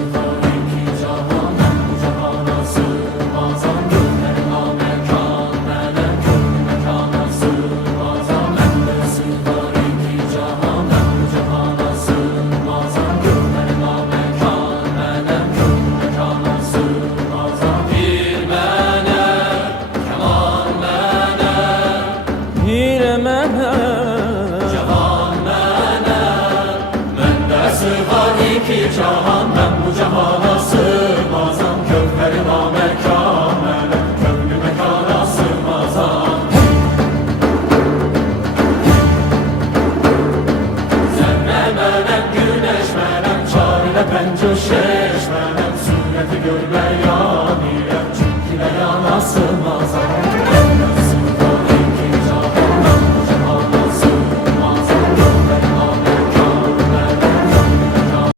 sığar iki cahan, ben bu cahana sığmazam. Gönlüme mekan, melem gönlü mekana sığmazam. Bende sığar iki cahan, ben bu cahana sığmazam. Gönlüme mekan, melem gönlü mekana sığmazam. Bir mene, keman mene, Pir mene, cahan mene. Bende sığar iki cahan, ben bu cahana sığmazam. Gönlüme mekan, melem gönlü mekana sığmazam. Zerre melem, güneş melem, çare pençe şeş melem, sureti görme ya